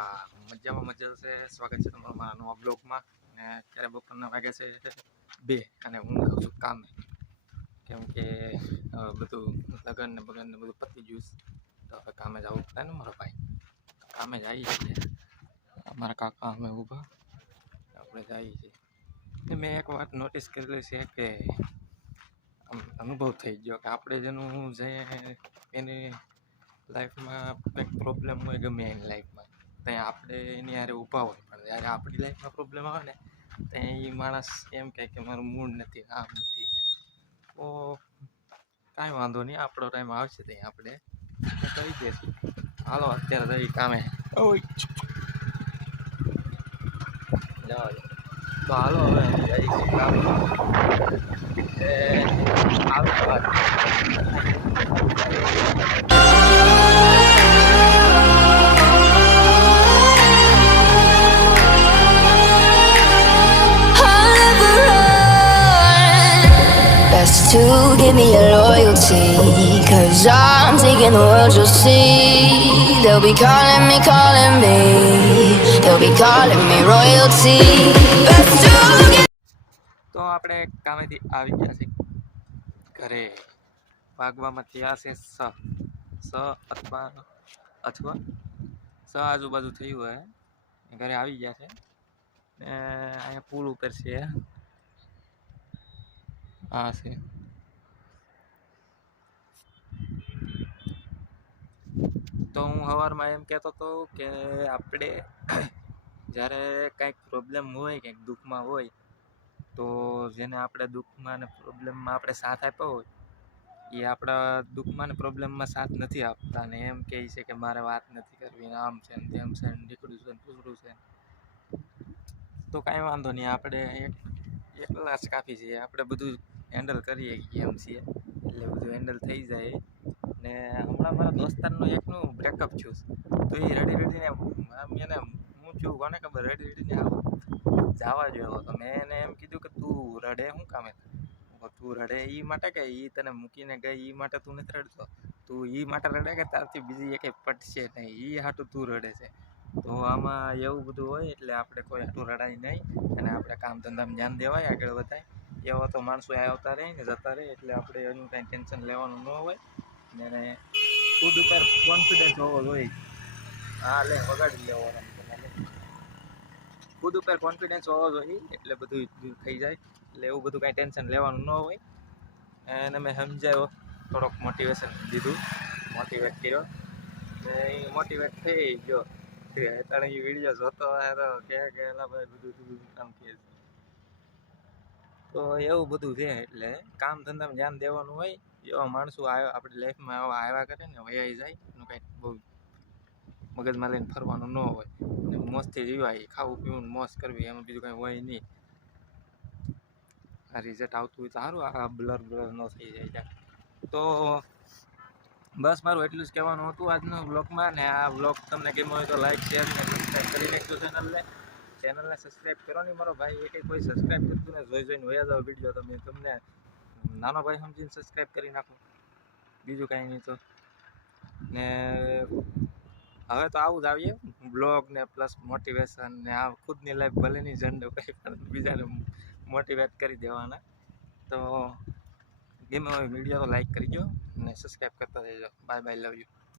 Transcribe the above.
બધા મજામાં મજા છે. સ્વાગત છે તમારું મારા નવા બ્લોગમાં. અને અત્યારે બપોરના વાગે છે 2 અને હું જાઉં છું કામે, કેમ કે બધું લગન ને બગન ને બધું પતી ગયું છે. તો હવે કામે જવું પડે ને મારો ભાઈ. કામે જઈએ છીએ. અમારા કાકા અમે ઊભા આપણે જઈએ છીએ. મેં એક વાત નોટિસ કરેલી છે કે અનુભવ થઈ ગયો કે આપણે જેનું જે એની લાઈફમાં કંઈક પ્રોબ્લેમ હોય, ગમે એની લાઈફમાં, ત્યાં આપણે એની હારે ઊભા હોય, પણ જ્યારે આપણી લાઈફમાં પ્રોબ્લેમ આવે ને ત્યાં એ માણસ એમ કહે કે મારું મૂડ નથી, આમ નથી. તો કાંઈ વાંધો નહીં, આપણો ટાઈમ આવશે ત્યાં આપણે કહી દઈશું. હાલો અત્યારે જઈ કામે. જવા દો. તો હાલો હવે જઈશું કામે. આવી વાત. To give me your loyalty, 'cause I'm taking the world, you'll see. They'll be calling me, they'll be calling me royalty. Best to give. તો આપણે કામેથી આવી ગયા છે ઘરે. ભાગવામાં થયા છે સ અથવા આજુબાજુ થયું હોય. ઘરે આવી ગયા છે ને અહીંયા પુલ ઉપર છે. આ છે તો હું સવારમાં એમ કહેતો હતો કે આપણે જ્યારે કંઈક પ્રોબ્લેમ હોય, કંઈક દુઃખમાં હોય, તો જેને આપણે દુઃખમાં ને પ્રોબ્લેમમાં આપણે સાથ આપ્યો હોય, એ આપણા દુઃખમાં ને પ્રોબ્લેમમાં સાથ નથી આપતા ને એમ કહે છે કે મારે વાત નથી કરવી, આમ છે ને તેમ છે ને દીકડું છે ને પૂછડું છે. તો કાંઈ વાંધો નહીં, આપણે એકલા જ કાફી છીએ. આપણે બધું હેન્ડલ કરીએ એમ છીએ, એટલે બધું હેન્ડલ થઈ જાય. ને હમણાં મારા દોસ્તારનું એકનું બ્રેકઅપ થયું છે. તો એ રડીને એને હું છું કોને ખબર, રડીને જવા જોયો. તો મેં એને એમ કીધું કે તું રડે શું કામે? તું રડે એ માટે કે એ તને મૂકીને ગઈ એ માટે તું નથી રડતો? તું એ માટે રડે કે તારથી બીજી એક પટશે નહીં એ હાટું તું રડે છે? તો આમાં એવું બધું હોય, એટલે આપણે કોઈ હાટું રડાય નહીં અને આપણે કામ ધંધામાં ધ્યાન દેવાય, આગળ વધાય. એવા તો માણસો આવતા રહે ને જતા રહે, એટલે આપણે એનું કાંઈ ટેન્શન લેવાનું ન હોય. ને ખુદ ઉપર કોન્ફિડન્સ હોવો જોઈએ. હા લે વગાડી લેવાનો. ખુદ ઉપર કોન્ફિડન્સ હોવો જોઈએ, એટલે બધું થઈ જાય. એટલે એવું બધું કાંઈ ટેન્શન લેવાનું ન હોય. એને મેં સમજાવ્યો, થોડોક મોટિવેશન દીધું, મોટિવેટ કર્યો. ને એ મોટિવેટ થઈ ગયો. અત્યારે એ વિડીયો જોતો હોય તો કે એલા ભાઈ બધું કામ કહે છે. તો એવું બધું છે, એટલે કામ ધંધામાં ધ્યાન દેવાનું હોય. એવા માણસો આપણી લાઈફમાં આવ્યા કરે ને વયા જાય, એનું કાંઈક બહુ મગજમાં લઈને ફરવાનું ન હોય. અને મોજથી જીવાય, ખાવું પીવું મોજ કરવી, એમાં બીજું કાંઈ હોય નહીં. આ રિઝલ્ટ આવતું હોય તો સારું, આ બ્લર ન થઈ જાય. તો બસ મારું એટલું જ કહેવાનું હતું આજના બ્લોગમાં. ને આ બ્લોગ તમને ગમ્યો હોય તો લાઈક, શેર ને સબસ્ક્રાઈબ કરી નાખજો ચેનલને સબસ્ક્રાઈબ કરો નહીં મારો ભાઈ. એ કોઈ સબસ્ક્રાઈબ કરતું ને જોઈને વયા જાવ વિડીયો, તમે તમને નાનો ભાઈ સમજીને સબસ્ક્રાઈબ કરી નાખો, બીજું કાંઈ નહીં. તો ને હવે તો આવું જ આવીએ બ્લોગ ને પ્લસ મોટિવેશન ને આ ખુદની લાઈફ ભલે નહીં ઝંડો કંઈ, પણ બીજાને મોટિવેટ કરી દેવાના. તો ગમે હોય વિડીયો તો લાઈક કરજો અને સબસ્ક્રાઈબ કરતા રહેજો. Bye bye, love you.